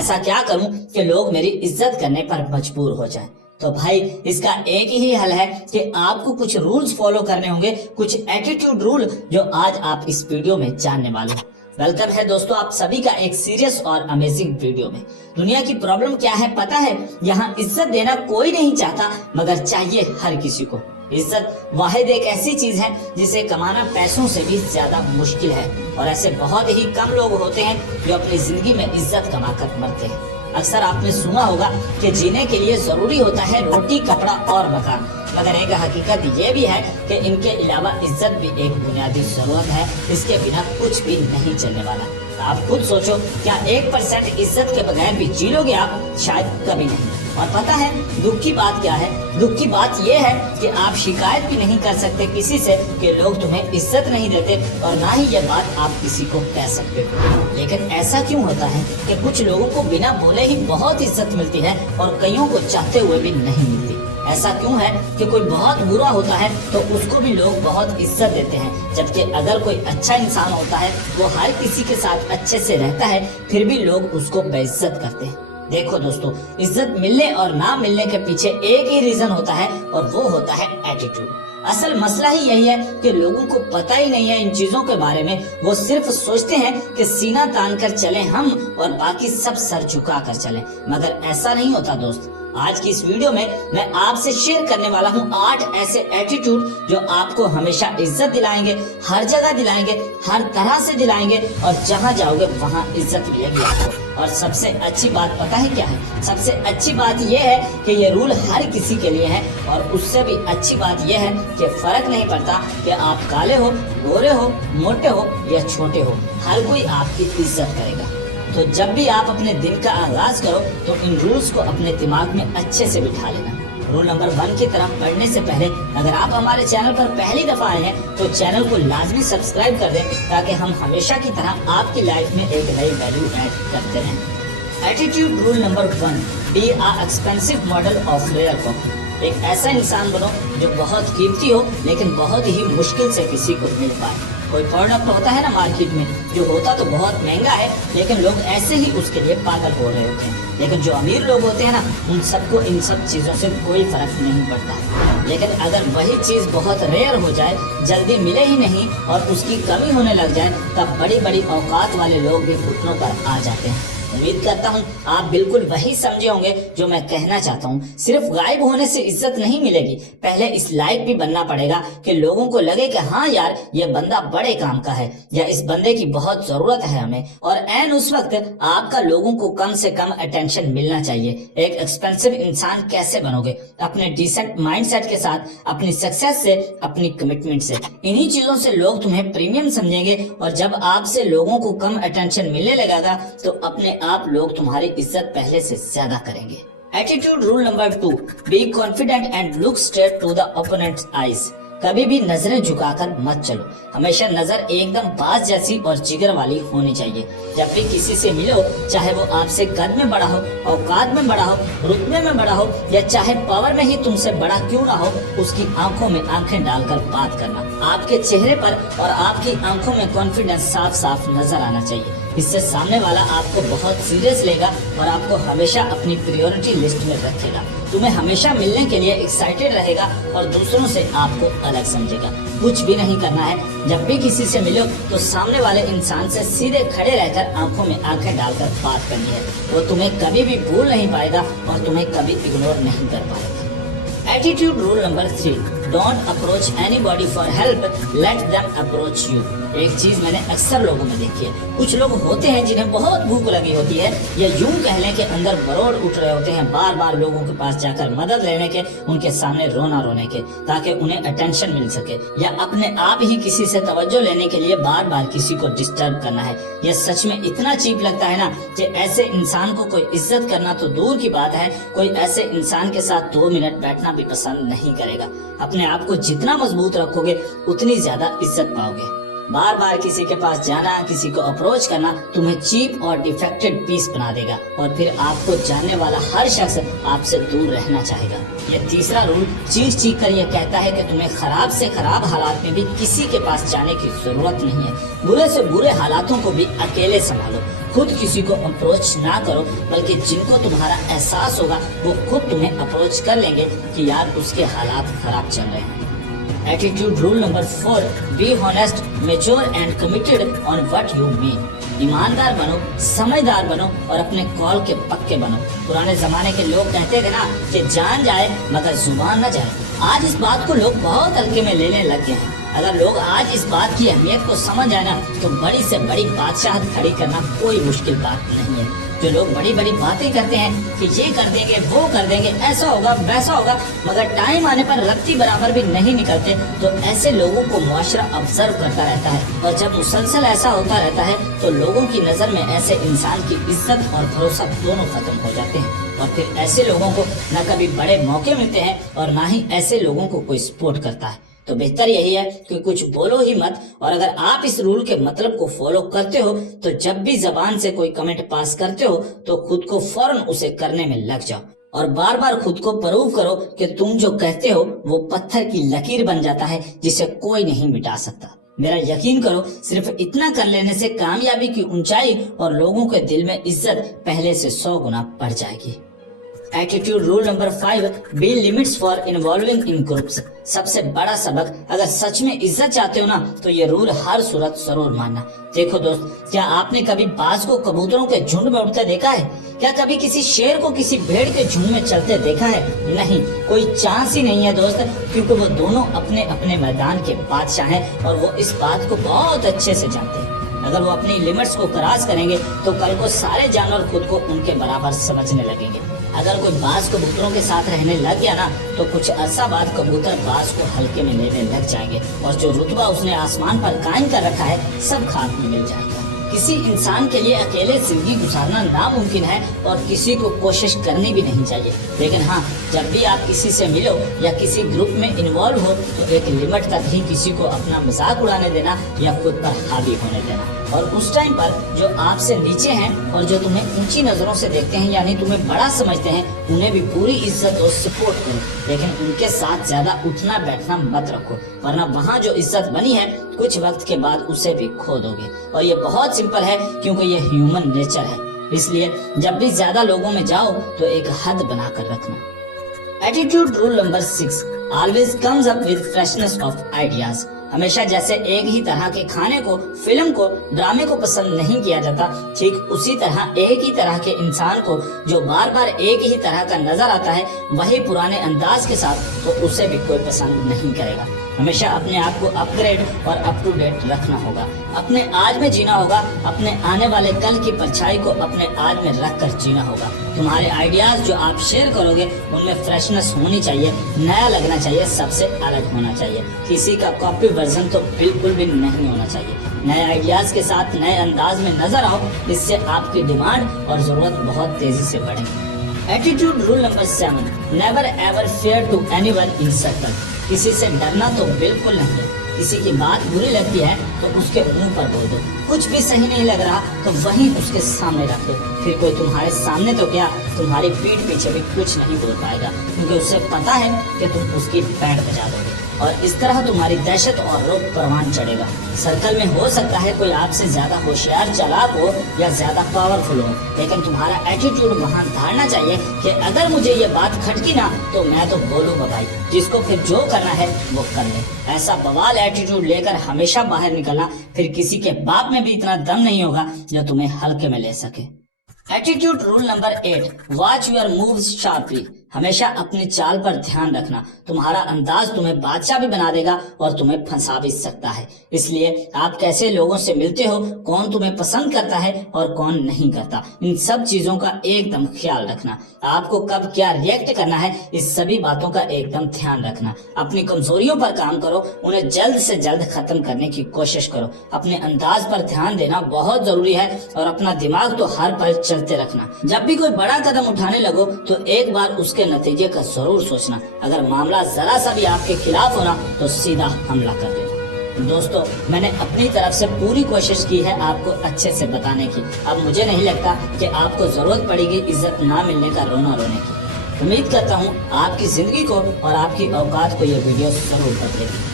ایسا کیا کروں کہ لوگ میری عزت کرنے پر مجبور ہو جائیں؟ تو بھائی اس کا ایک ہی حل ہے کہ آپ کو کچھ رولز فالو کرنے ہوں گے، کچھ ایٹیٹیوڈ رول جو آج آپ اس ویڈیو میں جاننے والے ہیں۔ ویلکم ہے دوستو آپ سبھی کا ایک سیریس اور امیزنگ ویڈیو میں۔ دنیا کی پرابلم کیا ہے پتا ہے؟ یہاں عزت دینا کوئی نہیں چاہتا مگر چاہیے ہر کسی کو۔ عزت واحد ایک ایسی چیز ہے جسے کمانا پیسوں سے بھی زیادہ مشکل ہے، اور ایسے بہت ہی کم لوگ ہوتے ہیں جو اپنی زندگی میں عزت کما کر مرتے ہیں۔ اکثر آپ نے سنا ہوگا کہ جینے کے لیے ضروری ہوتا ہے روٹی، کپڑا اور مکان، مگر ایک حقیقت یہ بھی ہے کہ ان کے علاوہ عزت بھی ایک بنیادی ضرورت ہے، اس کے بنا کچھ بھی نہیں چلنے والا۔ آپ خود سوچو، کیا 1% عزت کے بغیر بھی جی لو گے آپ؟ شاید کبھی نہیں۔ اور پتہ ہے دکھ کی بات کیا ہے؟ دکھ کی بات یہ ہے کہ آپ شکایت بھی نہیں کر سکتے کسی سے کہ لوگ تمہیں عزت نہیں دیتے، اور نہ ہی یہ بات آپ کسی کو کہہ سکتے ہو۔ لیکن ایسا کیوں ہوتا ہے کہ کچھ لوگوں کو بنا بولے ہی بہت عزت ملتی ہے اور کئیوں کو چاہتے ہوئے بھی نہیں ملتی؟ ایسا کیوں ہے کہ کوئی بہت برا ہوتا ہے تو اس کو بھی لوگ بہت عزت دیتے ہیں، جبکہ اگر کوئی اچھا انسان ہوتا ہے وہ ہر کسی کے ساتھ اچھے سے رہتا ہے پھر بھی لوگ اس کو بے عزت کرتے ہیں؟ دیکھو دوستو، عزت ملنے اور نہ ملنے کے پیچھے ایک ہی ریزن ہوتا ہے، اور وہ ہوتا ہے ایٹیٹیوڈ۔ اصل مسئلہ ہی یہی ہے کہ لوگوں کو پتہ ہی نہیں ہے ان چیزوں کے بارے میں۔ وہ صرف سوچتے ہیں کہ سینہ تان کر چلیں ہم اور باقی سب سر جھکا کر چلیں، مگر ایسا نہیں ہوتا دوست۔ آج کی اس ویڈیو میں آپ سے شیئر کرنے والا ہوں 8 ایسے ایٹیٹیوڈ جو آپ کو ہمیشہ عزت دلائیں گے، ہر جگہ دلائیں گے، ہر طرح سے دلائیں گے، اور جہاں جاؤ گے وہاں عزت ملے گی آپ کو۔ اور سب سے اچھی بات پتہ ہے کیا ہے؟ سب سے اچھی بات یہ ہے کہ یہ رول ہر کسی کے لیے ہے، اور اس سے بھی اچھی بات یہ ہے کہ فرق نہیں پڑتا کہ آپ کالے ہو، گورے ہو، موٹے ہو یا چھوٹے ہو، ہر کوئی آپ کی عزت کرے گا۔ تو جب بھی آپ اپنے دن کا آغاز کرو تو ان رولز کو اپنے دماغ میں اچھے سے بٹھا لینا۔ رول نمبر 1 کی طرف بڑھنے سے پہلے اگر آپ ہمارے چینل پر پہلی دفعہ آئے ہیں تو چینل کو لازمی سبسکرائب کر دیں، تاکہ ہم ہمیشہ کی طرح آپ کی لائف میں ایک نئی ویلیو ایڈ کرتے رہیں۔ Attitude role number 1، be a expensive model of rare copy. ایک ایسا انسان بنو جو بہت قیمتی ہو لیکن بہت ہی مشکل سے کسی کو مل پائے۔ کوئی پروڈکٹ ہوتا ہے نا مارکیٹ میں، جو ہوتا تو بہت مہنگا ہے لیکن لوگ ایسے ہی اس کے لیے پاگل ہو رہے ہوتے ہیں، لیکن جو امیر لوگ ہوتے ہیں نا ان سب کو ان سب چیزوں سے کوئی فرق نہیں پڑتا۔ لیکن اگر وہی چیز بہت ریئر ہو جائے، جلدی ملے ہی نہیں اور اس کی کمی ہونے لگ جائے، تب بڑی بڑی اوقات والے لوگ بھی گھٹنوں پر آ جاتے ہیں۔ امید کرتا ہوں آپ بالکل وہی سمجھے ہوں گے جو میں کہنا چاہتا ہوں۔ صرف غائب ہونے سے عزت نہیں ملے گی، پہلے اس لائق بھی بننا پڑے گا کہ لوگوں کو لگے کہ ہاں یار یہ بندہ بڑے کام کا ہے، یا اس بندے کی بہت ضرورت ہے ہمیں، اور عین اس وقت آپ کا لوگوں کو کم سے کم اٹینشن ملنا چاہیے۔ ایک ایکسپینسو انسان کیسے بنو گے؟ اپنے ڈیسنٹ مائنڈ سیٹ کے ساتھ، اپنی سکسیس سے، اپنی کمٹمنٹ سے۔ انہی چیزوں سے لوگ تمہیں پریمیم سمجھیں گے، اور جب آپ سے لوگوں کو کم اٹینشن ملنے لگے گا تو اپنے آپ لوگ تمہاری عزت پہلے سے زیادہ کریں گے۔ Attitude role number 2، be confident and look straight to the opponent's eyes. کبھی بھی نظریں جھکا کر مت چلو، ہمیشہ نظر ایک دم باز جیسی اور جگر والی ہونی چاہیے۔ جب بھی کسی سے ملو، چاہے وہ آپ سے قد میں بڑا ہو، اوقات میں بڑا ہو، رتبے میں بڑا ہو، یا چاہے پاور میں ہی تم سے بڑا کیوں نہ ہو، اس کی آنکھوں میں آنکھیں ڈال کر بات کرنا۔ آپ کے چہرے پر اور آپ کی آنکھوں میں کانفیڈنس صاف صاف نظر آنا چاہیے۔ اس سے سامنے والا آپ کو بہت سیریس لے گا اور آپ کو ہمیشہ اپنی پریورٹی لسٹ میں رکھے گا، تمہیں ہمیشہ ملنے کے لیے ایکسائٹیڈ رہے گا اور دوسروں سے آپ کو الگ سمجھے گا۔ کچھ بھی نہیں کرنا ہے، جب بھی کسی سے ملو تو سامنے والے انسان سے سیدھے کھڑے رہ کر آنکھوں میں آنکھیں ڈال کر بات کرنی ہے۔ وہ تمہیں کبھی بھی بھول نہیں پائے گا اور تمہیں کبھی اگنور نہیں کر پائے گا۔ Attitude role number 3، don't approach anybody for help, let them approach you. ایک چیز میں نے اکثر لوگوں میں دیکھی ہے، کچھ لوگ ہوتے ہیں جنہیں بہت بھوک لگی ہوتی ہے، یا یوں کہہ لیں کہ اندر بروڑ اٹھ رہے ہوتے ہیں بار بار لوگوں کے پاس جا کر مدد لینے کے، ان کے سامنے رونے کے، تاکہ انہیں اٹینشن مل سکے، یا اپنے آپ ہی کسی سے توجہ لینے کے لیے بار بار کسی کو ڈسٹرب کرنا ہے۔ یہ سچ میں اتنا چیپ لگتا ہے نا کہ ایسے انسان کو کوئی عزت کرنا تو دور کی بات ہے، کوئی ایسے انسان کے ساتھ 2 منٹ بیٹھنا بھی پسند نہیں کرے گا۔ اپنے آپ کو جتنا مضبوط رکھو گے اتنی زیادہ عزت پاؤ گے۔ बार बार किसी के पास जाना, किसी को अप्रोच करना तुम्हें चीप और डिफेक्टेड पीस बना देगा और फिर आपको जानने वाला हर शख्स आपसे दूर रहना चाहेगा। ये तीसरा रूल चीख चीख कर ये कहता है कि तुम्हें खराब से खराब हालात में भी किसी के पास जाने की जरूरत नहीं है। बुरे से बुरे हालातों को भी अकेले संभालो। खुद किसी को अप्रोच ना करो, बल्कि जिनको तुम्हारा एहसास होगा वो खुद तुम्हें अप्रोच कर लेंगे कि यार उसके हालात खराब चल रहे हैं। Attitude rule number 4, be honest, mature and committed on what you mean. ईमानदार बनो, समझदार बनो और अपने कॉल के पक्के बनो। पुराने जमाने के लोग कहते थे ना कि जान जाए मगर जुबान न जाए। आज इस बात को लोग बहुत हल्के में लेने लग गए हैं। अगर लोग आज इस बात की अहमियत को समझ जाए ना तो बड़ी से बड़ी बादशाहत खड़ी करना कोई मुश्किल बात नहीं है। जो लोग बड़ी बड़ी बातें करते हैं कि ये कर देंगे, वो कर देंगे, ऐसा होगा, वैसा होगा, मगर टाइम आने पर रत्ती बराबर भी नहीं निकलते, तो ऐसे लोगों को मुआशरा ऑब्जर्व करता रहता है। और जब मुसलसल ऐसा होता रहता है तो लोगों की नजर में ऐसे इंसान की इज्जत और भरोसा दोनों खत्म हो जाते हैं और फिर ऐसे लोगों को न कभी बड़े मौके मिलते हैं और न ही ऐसे लोगों को कोई सपोर्ट करता है। तो बेहतर यही है कि कुछ बोलो ही मत, और अगर आप इस रूल के मतलब को फॉलो करते हो तो जब भी जबान से कोई कमेंट पास करते हो तो खुद को फौरन उसे करने में लग जाओ और बार बार खुद को प्रूव करो कि तुम जो कहते हो वो पत्थर की लकीर बन जाता है जिसे कोई नहीं मिटा सकता। मेरा यकीन करो, सिर्फ इतना कर लेने से कामयाबी की ऊंचाई और लोगों के दिल में इज्जत पहले से 100 गुना बढ़ जाएगी। Attitude rule number 5, be limits for involving in groups. सबसे बड़ा सबक, अगर सच में इज्जत चाहते हो ना तो ये रूल हर सूरत जरूर मानना। देखो दोस्त, क्या आपने कभी बाज को कबूतरों के झुंड में उड़ते देखा है? क्या कभी किसी शेर को किसी भेड़ के झुंड में चलते देखा है? नहीं, कोई चांस ही नहीं है दोस्त, क्योंकि वो दोनों अपने अपने मैदान के बादशाह हैं और वो इस बात को बहुत अच्छे से जानते हैं। अगर वो अपनी लिमिट्स को क्रॉस करेंगे तो कल को सारे जानवर खुद को उनके बराबर समझने लगेंगे। अगर कोई बाज कबूतरों के साथ रहने लग गया ना तो कुछ अरसा बाद कबूतर बाज को हल्के में लेने लग जाएंगे और जो रुतबा उसने आसमान पर कायम कर रखा है सब खाक में मिल जाएगा। किसी इंसान के लिए अकेले जिंदगी गुजारना नामुमकिन है और किसी को कोशिश करनी भी नहीं चाहिए, लेकिन हाँ, जब भी आप किसी से मिलो या किसी ग्रुप में इन्वॉल्व हो तो एक लिमिट तक ही किसी को अपना मजाक उड़ाने देना या खुद पर हावी होने देना। और उस टाइम पर जो आपसे नीचे हैं और जो तुम्हें ऊंची नजरों से देखते हैं यानी तुम्हें बड़ा समझते हैं, उन्हें भी पूरी इज्जत और सपोर्ट करो, लेकिन उनके साथ ज्यादा उठना बैठना मत रखो, वरना वहाँ जो इज्जत बनी है कुछ वक्त के बाद उसे भी खो दोगे। और ये बहुत सिंपल है क्योंकि ये ह्यूमन नेचर है, इसलिए जब भी ज्यादा लोगों में जाओ तो एक हद बनाकर रखना। Attitude rule number 6, always comes up with freshness of ideas. हमेशा जैसे एक ही तरह के खाने को, फिल्म को, ड्रामे को पसंद नहीं किया जाता, ठीक उसी तरह एक ही तरह के इंसान को जो बार बार एक ही तरह का नजर आता है वही पुराने अंदाज के साथ, तो उसे भी कोई पसंद नहीं करेगा। हमेशा अपने आप को अपग्रेड और अप टू डेट रखना होगा, अपने आज में जीना होगा, अपने आने वाले कल की परछाई को अपने आज में रख कर जीना होगा। तुम्हारे आइडियाज जो आप शेयर करोगे उनमें फ्रेशनेस होनी चाहिए, नया लगना चाहिए, सबसे अलग होना चाहिए। किसी का कॉपी वर्जन तो बिल्कुल भी नहीं होना चाहिए। नए आइडियाज के साथ नए अंदाज में नजर आओ, इससे आपकी डिमांड और जरूरत बहुत तेजी से बढ़ेगी। Attitude rule number 7, never ever fair to anyone in circle. किसी से डरना तो बिल्कुल नहीं है। किसी की बात बुरी लगती है तो उसके मुंह पर बोल दो, कुछ भी सही नहीं लग रहा तो वहीं उसके सामने रख दो, फिर कोई तुम्हारे सामने तो क्या तुम्हारी पीठ पीछे भी कुछ नहीं बोल पाएगा, क्योंकि उसे पता है कि तुम उसकी बैंड बजा दोगे और इस तरह तुम्हारी दहशत और रोब परवान चढ़ेगा। सर्कल में हो सकता है कोई आपसे ज्यादा होशियार, चालाक हो या ज्यादा पावरफुल हो, लेकिन तुम्हारा एटीट्यूड वहाँ धारना चाहिए कि अगर मुझे ये बात खटकी ना तो मैं तो बोलूंगा भाई, जिसको फिर जो करना है वो कर ले। ऐसा बवाल एटीट्यूड लेकर हमेशा बाहर निकलना, फिर किसी के बाप में भी इतना दम नहीं होगा जो तुम्हें हल्के में ले सके। Attitude rule number 8, watch your moves sharply. हमेशा अपनी चाल पर ध्यान रखना, तुम्हारा अंदाज तुम्हें बादशाह भी बना देगा और तुम्हें फंसा भी सकता है। इसलिए आप कैसे लोगों से मिलते हो, कौन तुम्हें पसंद करता है और कौन नहीं करता, इन सब चीजों का एकदम ख्याल रखना। आपको कब क्या रिएक्ट करना है, इस सभी बातों का एकदम ध्यान रखना। अपनी कमजोरियों पर काम करो, उन्हें जल्द से जल्द खत्म करने की कोशिश करो। अपने अंदाज पर ध्यान देना बहुत जरूरी है और अपना दिमाग तो हर पल चलते रखना। जब भी कोई बड़ा कदम उठाने लगो तो एक बार उसके नतीजे का जरूर सोचना। अगर मामला जरा सा भी आपके खिलाफ होना तो सीधा हमला कर देना। دوستو میں نے اپنی طرف سے پوری کوشش کی ہے آپ کو اچھے سے بتانے کی. اب مجھے نہیں لگتا کہ آپ کو ضرورت پڑے گی عزت نہ ملنے کا رونا رونے کی. امید کرتا ہوں آپ کی زندگی کو اور آپ کی اوقات کو یہ ویڈیو ضرور بدلے گی.